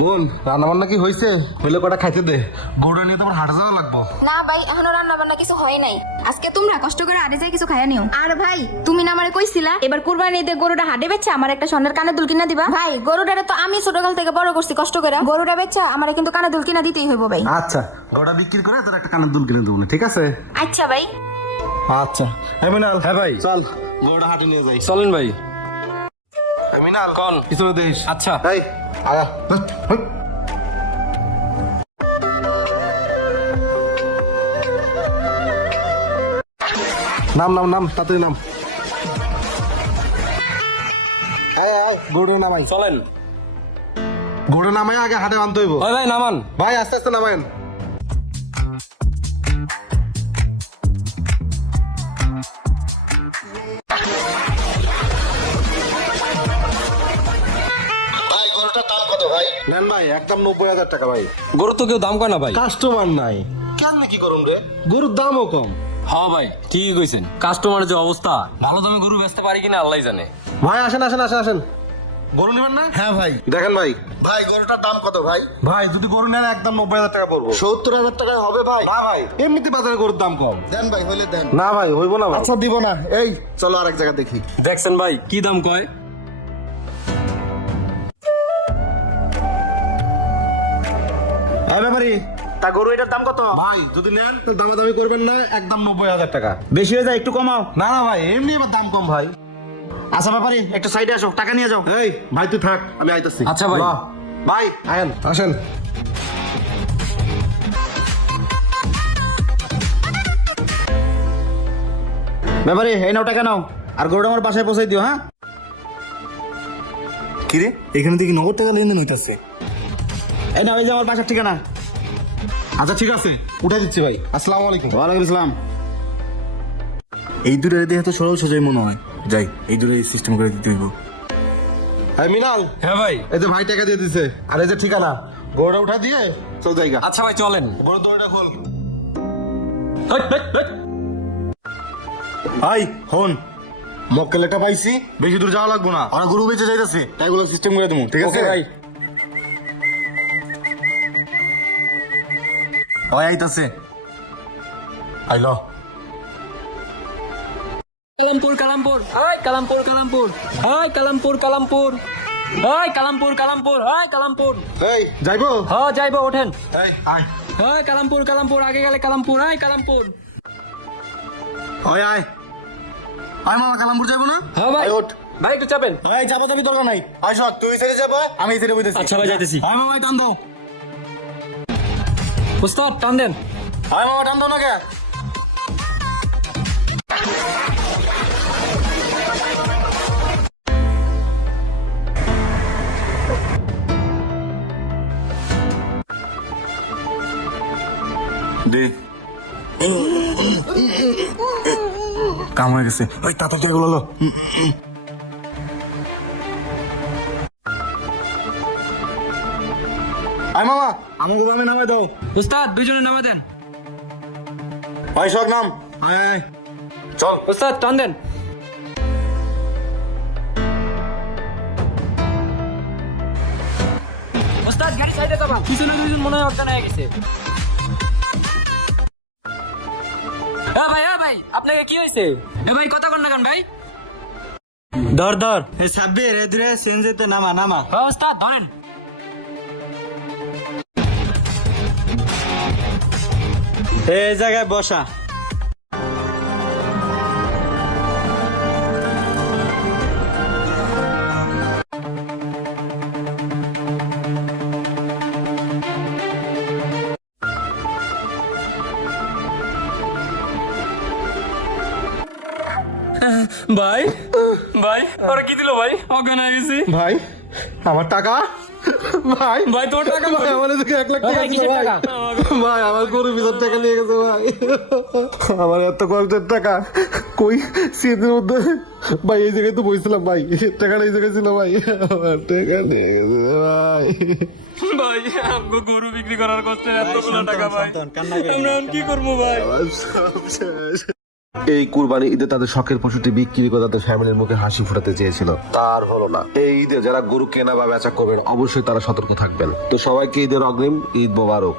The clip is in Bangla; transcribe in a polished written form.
বোন, রান্না বান্না কি হয়েছে? হইলে কটা খাইতে দে, গরুটা নিয়ে তোমার হাট যাওয়া লাগবো। না ভাই, এখনো রান্না বান্না কিছু হয় নাই। আজকে তোমরা কষ্ট করে আড়ে যাই কিছু খাইয়া নিও। আর ভাই, তুমি না আমারে কইছিলা এবার কুরবানি ঈদে গরুটা হাটে বেচা আমার একটা স্বর্ণের কানের দুল কিনা দিবা। ভাই, গরুটারে তো আমি ছোটকাল থেকে বড় করছি কষ্ট করে, গরুটা বেচা আমারে কিন্তু কানের দুল কিনা দিতেই হইব ভাই। আচ্ছা, গরুটা বিক্রি করে তোর একটা কানের দুল কিনে দেবো না, ঠিক আছে? আচ্ছা ভাই। আচ্ছা মিনাল। হ্যাঁ ভাই, চল গরুটা হাটে নিয়ে যাই। চলেন ভাই। মিনাল কোন পিছনে দেখ। আচ্ছা এই আয়া নাম নাম নাম তাড়াতাড়ি নাম। গরুটা নামাই। চলেন। গরুটা নামাই আগে হাটে আনতে হইব। ভাই নামান। ভাই আস্তে আস্তে নামায়েন। ভাই গরুটার দাম কত ভাই? নেন ভাই, একদম 90,000 টাকা ভাই। গরু তো কেউ দাম কয় না ভাই। কাস্টমার নাই কেন কি করুম রে, গরুর দামও কম। হ্যাঁ ভাই, ঠিকই কইছেন। কাস্টমারের যে অবস্থা, ভালো দামে গরু বেচতে পারি কিনা আল্লাহই জানে। ভাই আসেন আসেন আসেন আসেন, গরু নেবেন না? হ্যাঁ ভাই। দেখেন ভাই, ভাই গরুটার দাম কত ভাই? ভাই যদি গরু নেন একদম 90,000 টাকা পড়বো। 70,000 টাকায় হবে ভাই? না ভাই, এমনিতে বাজারে গরুর দাম কম। দেন ভাই, হইলে দেন। না ভাই, হইব না ভাই। আচ্ছা দিব না, এই চলো আরেক জায়গা দেখি। দেখছেন ভাই কি দাম কয়। হ্যাঁ ব্যাপারি, তা গরু এটার দাম কত? ভাই যদি নেন তো দামাদামি করবেন না, একদম 90,000 টাকা। বেশি হয়ে যায়, একটু কমাও। না না ভাই, এমনি এবার দাম কম ভাই। আচ্ছা ব্যাপারি, একটু সাইডে আসো, টাকা নিয়ে যাও। এই ভাই তুই থাক, আমি আইতাছি। আচ্ছা ভাই। বাহ। ভাই আয়েন আসেন। ব্যাপারি এই নাও, টাকা নাও, আর গরুটা আমার বাসায় পৌঁছাই দিও। হ্যাঁ কিরে, এখানে দেখি নগদ টাকা লেনদেন হইতাছে। এই নাও, এই যে আমার বাসার ঠিকানা। আচ্ছা ঠিক আছে, উঠাই দিচ্ছি ভাই। আসসালামু আলাইকুম। ওয়ালাইকুম আসসালাম। এই দুটো দেখে তো সরল সোজাই মনে হয়, যাই এই দুটো সিস্টেম করে দিতে হইব। হ্যাঁ মিনাল। হ্যাঁ ভাই। এই যে ভাই টাকা দিয়ে দিছে, আর এই যে ঠিকানা, গরুটা উঠা দিয়ে চল জায়গা। আচ্ছা ভাই চলেন। গরুর দরজাটা খোল। হেই, হেই, হেই। ভাই হন, মক্কেলটা পাইছি, বেশি দূর যাওয়া লাগবো না। আমরা গরু বেঁচে যাইতেছি, তাই গুলো সিস্টেম করে দেবো, ঠিক আছে ওকে ভাই। ভাই আইতাছে, আইলো। কালামপুর কালামপুর, হাই কালামপুর কালামপুর, হাই কালামপুর কালামপুর, হাই কালামপুর কালামপুর, হাই কালামপুর। এই যাইবো? হ্যাঁ যাইবো, ওঠেন। এই আয় হাই কালামপুর কালামপুর, আগে গেলে কালামপুর, হাই কালামপুর। আয় আয় আয় মামা, কালামপুর যাইবো না? হ্যাঁ ভাই। আয় ওঠ। ভাই একটু চাপেন। এই যাবো যাবি দরকার নাই, আয় শোন, তুই ছেড়ে যাবো, আমি ছেড়ে বইতেছি। আচ্ছা ভাই, যাইতেছি। আয় মামা টান দাও। উস্তাদ টান দেন। আয় মামা টান দাও না কে? দে কাম হয়ে গেছে। ওই তাড়াতাড়ি এগুলো লো। আয় মামা, আমাকে দামে নামাই দাও। উস্তাদ দুইজনে নামা দেন। ভাই সব নাম, আয় আয় চল। উস্তাদ টান দেন। উস্তাদ গাড়ি সাইডে যাবা, পিছনে দুইজন মনে হয় অজ্ঞান হয়ে গেছে। ভাই আপনাকে কি হয়েছে? ভাই কথা কন না কেন ভাই? ধর ধর। এই সাব্বির, এই দূরে সিএনজিতে নামা নামা। হ্যাঁ উস্তাদ ধরেন। এই জায়গায় বসা। ভাই ভাই ওরা কি দিল ভাই অজ্ঞান হয়ে গেছি ভাই আমার টাকা ভাই ভাই তোর টাকা ভাই আমার এদিকে 1 লাখ টাকা ভাই, ছিল কিসের ভাই। টাকা? ভাই আমার গরু বিচার টাকা নিয়ে গেছে ভাই আমার এত কষ্টের টাকা কই শীতের মধ্যে ভাই এই জায়গায় তো বইছিলাম ভাই টাকাটা এই জায়গায় ছিল ভাই আমার টাকা নিয়ে গেছে ভাই ভাই আমগো গরু বিক্রি করার কষ্টে এতগুলো টাকা ভাই আমরা এখন কি করবো ভাই এই কুরবানি ঈদে তাদের শখের পশুটি বিক্রি করে তাদের ফ্যামিলির মুখে হাসি ফোটাতে চেয়েছিল, তার হলো না। এই ঈদে যারা গরু কেনা বা বেচা করবেন অবশ্যই তারা সতর্ক থাকবেন। তো সবাইকে ঈদের অগ্রিম ঈদ মোবারক।